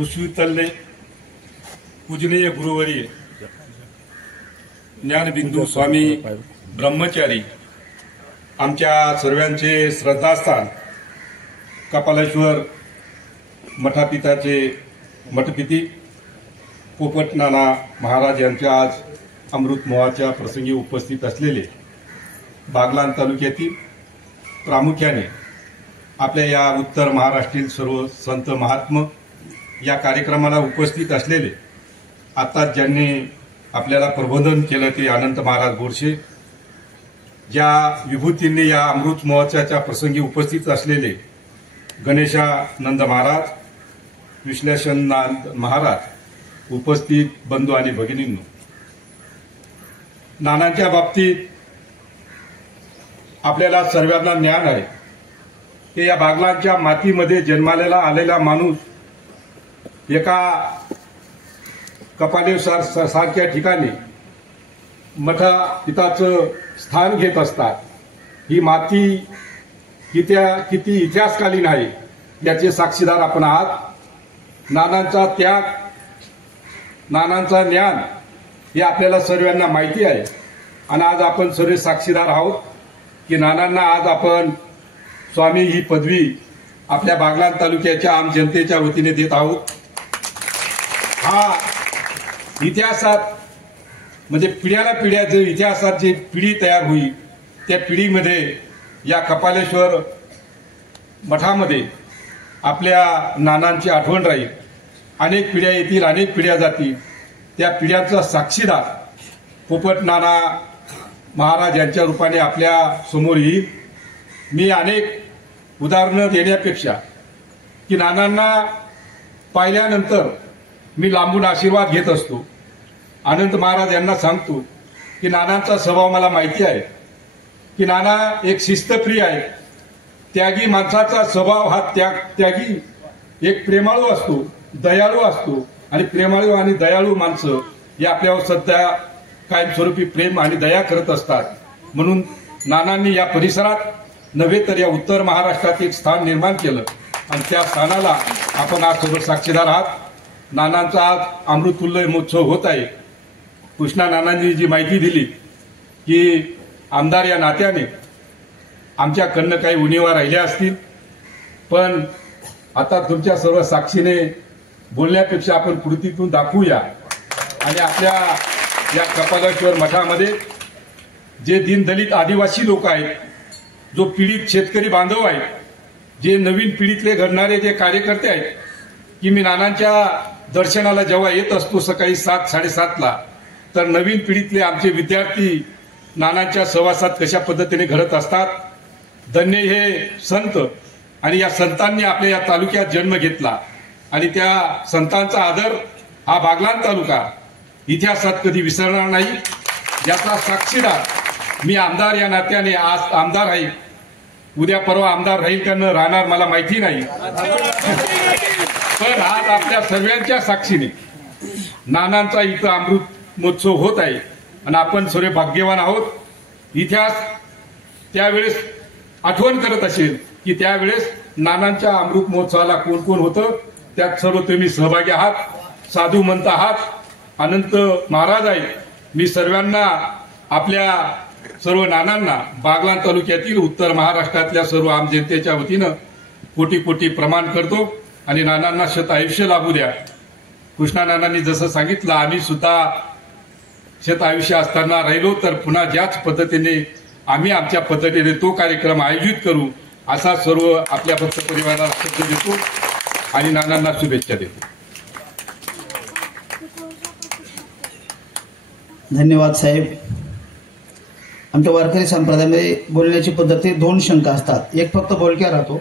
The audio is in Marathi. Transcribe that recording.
ऋषीतल्ले पूजनीय गुरुवर्य ज्ञानबिंदू स्वामी ब्रह्मचारी आमच्या सर्वांचे श्रद्धास्थान कपालेश्वर मठापिताचे मठपिती पोपट नाना महाराज यांच्या आज अमृत महोत्सवाच्या प्रसंगी उपस्थित असलेले बागलाण तालुक्यातील प्रामुख्याने आपल्या या उत्तर महाराष्ट्रातील सर्व संत महात्मा या कार्यक्रमाला उपस्थित असलेले आता ज्यांनी आपल्याला प्रबोधन केलं ते अनंत महाराज बोरसे, ज्या विभूतींनी या अमृत महोत्सवाच्या प्रसंगी उपस्थित असलेले गणेशानंद महाराज, विश्लेषणानंद महाराज, उपस्थित बंधू आणि भगिनींनो, नानांच्या बाबतीत आपल्याला सर्वांना ज्ञान आहे की या बागलांच्या मातीमध्ये जन्मालेला आलेला माणूस एका कपालेश्वर सारख्या ठिकाणी मठा पिताचं स्थान घेत असतात. ही माती किती इतिहासकालीन आहे याचे साक्षीदार आपण आहात. नानांचा त्याग, नानांचा ज्ञान हे आपल्याला सर्वांना माहिती आहे आणि आज आपण सर्व साक्षीदार आहोत की नानांना आज आपण स्वामी ही पदवी आपल्या बागलाण तालुक्याच्या आम जनतेच्या वतीने देत आहोत. हा इतिहासात म्हणजे पिढ्याला पिढ्या जे इतिहासात जी पिढी तयार होईल त्या पिढीमध्ये या कपालेश्वर मठामध्ये आपल्या नानांची आठवण राहील. अनेक पिढ्या येतील, अनेक पिढ्या जातील. त्या पिढ्यांचा साक्षीदार पोपट नाना महाराज यांच्या रूपाने आपल्या समोर येईल. मी अनेक उदाहरणं देण्यापेक्षा की नानांना पाहिल्यानंतर मी लांबून आशीर्वाद घेत असतो. अनंत महाराज यांना सांगतो की नानांचा स्वभाव मला माहिती आहे की नाना एक शिस्तप्रिय आहे. त्यागी माणसाचा स्वभाव हा त्यागी एक प्रेमाळू असतो, दयाळू असतो आणि प्रेमाळू आणि दयाळू माणसं हे आपल्यावर सध्या कायमस्वरूपी प्रेम आणि दया करत असतात. म्हणून नानांनी या परिसरात नव्हे तर या उत्तर महाराष्ट्रात एक स्थान निर्माण केलं आणि त्या स्थानाला आपण आज सोबत साक्षीदार आहात. नानांचा आज अमृततुल्य महोत्सव होत आहे. कृष्णा नानांनी जी माहिती दिली की आमदार या नात्याने आमच्याकडनं काही उणिवा राहिल्या असतील, पण आता तुमच्या सर्व साक्षीने बोलण्यापेक्षा आपण कृतीतून दाखवूया आणि आपल्या या कपालेश्वर मठामध्ये जे दीनदलित आदिवासी लोक आहेत, जो पीडित शेतकरी बांधव आहेत, जे नवीन पिढीतले घडणारे जे कार्यकर्ते आहेत की मी नानांच्या दर्शनाला जेव्हा येत असतो सकाळी 7-7:30ला तर नवीन पिढीतले आमचे विद्यार्थी नानांच्या सहवासात कशा पद्धतीने घडत असतात. धन्य हे संत आणि या संतांनी आपल्या या तालुक्यात जन्म घेतला आणि त्या संतांचा आदर हा बागलाण तालुका इतिहासात कधी विसरणार नाही. याचा साक्षीदार मी आमदार या नात्याने आज आमदार आहे. उद्या परवा आमदार राहील का न राहणार मला माहिती नाही, पण आज आपल्या सर्वांच्या साक्षीने नानांचा इथं अमृत महोत्सव होत आहे आणि आपण सर्व भाग्यवान आहोत. इतिहास त्यावेळेस आठवण करत असेल की त्यावेळेस नानांच्या अमृत महोत्सवाला कोण कोण होतं. त्यात सर्व तुम्ही सहभागी आहात, साधू म्हणत आहात, अनंत महाराज आहेत. मी सर्वांना आपल्या सर्व नानांना बागलाण तालुक्यातील उत्तर महाराष्ट्रातल्या सर्व आम जनतेच्या वतीनं कोटी कोटी प्रमाण करतो आणि नानांना शत आयुष्य लाभू द्या. कृष्णा नानांनी जसं सांगितलं आम्ही सुद्धा शत आयुष्य असताना राहिलो तर पुन्हा ज्याच पद्धतीने आम्ही आमच्या पद्धतीने तो कार्यक्रम आयोजित करू असा सर्व आपल्या भक्त परिवाराला शब्द देतो आणि नानांना शुभेच्छा देतो. धन्यवाद साहेब. आमच्या वारकरी संप्रदायामध्ये बोलण्याची पद्धती 2 शंका असतात. एक फक्त बोलक्या राहतो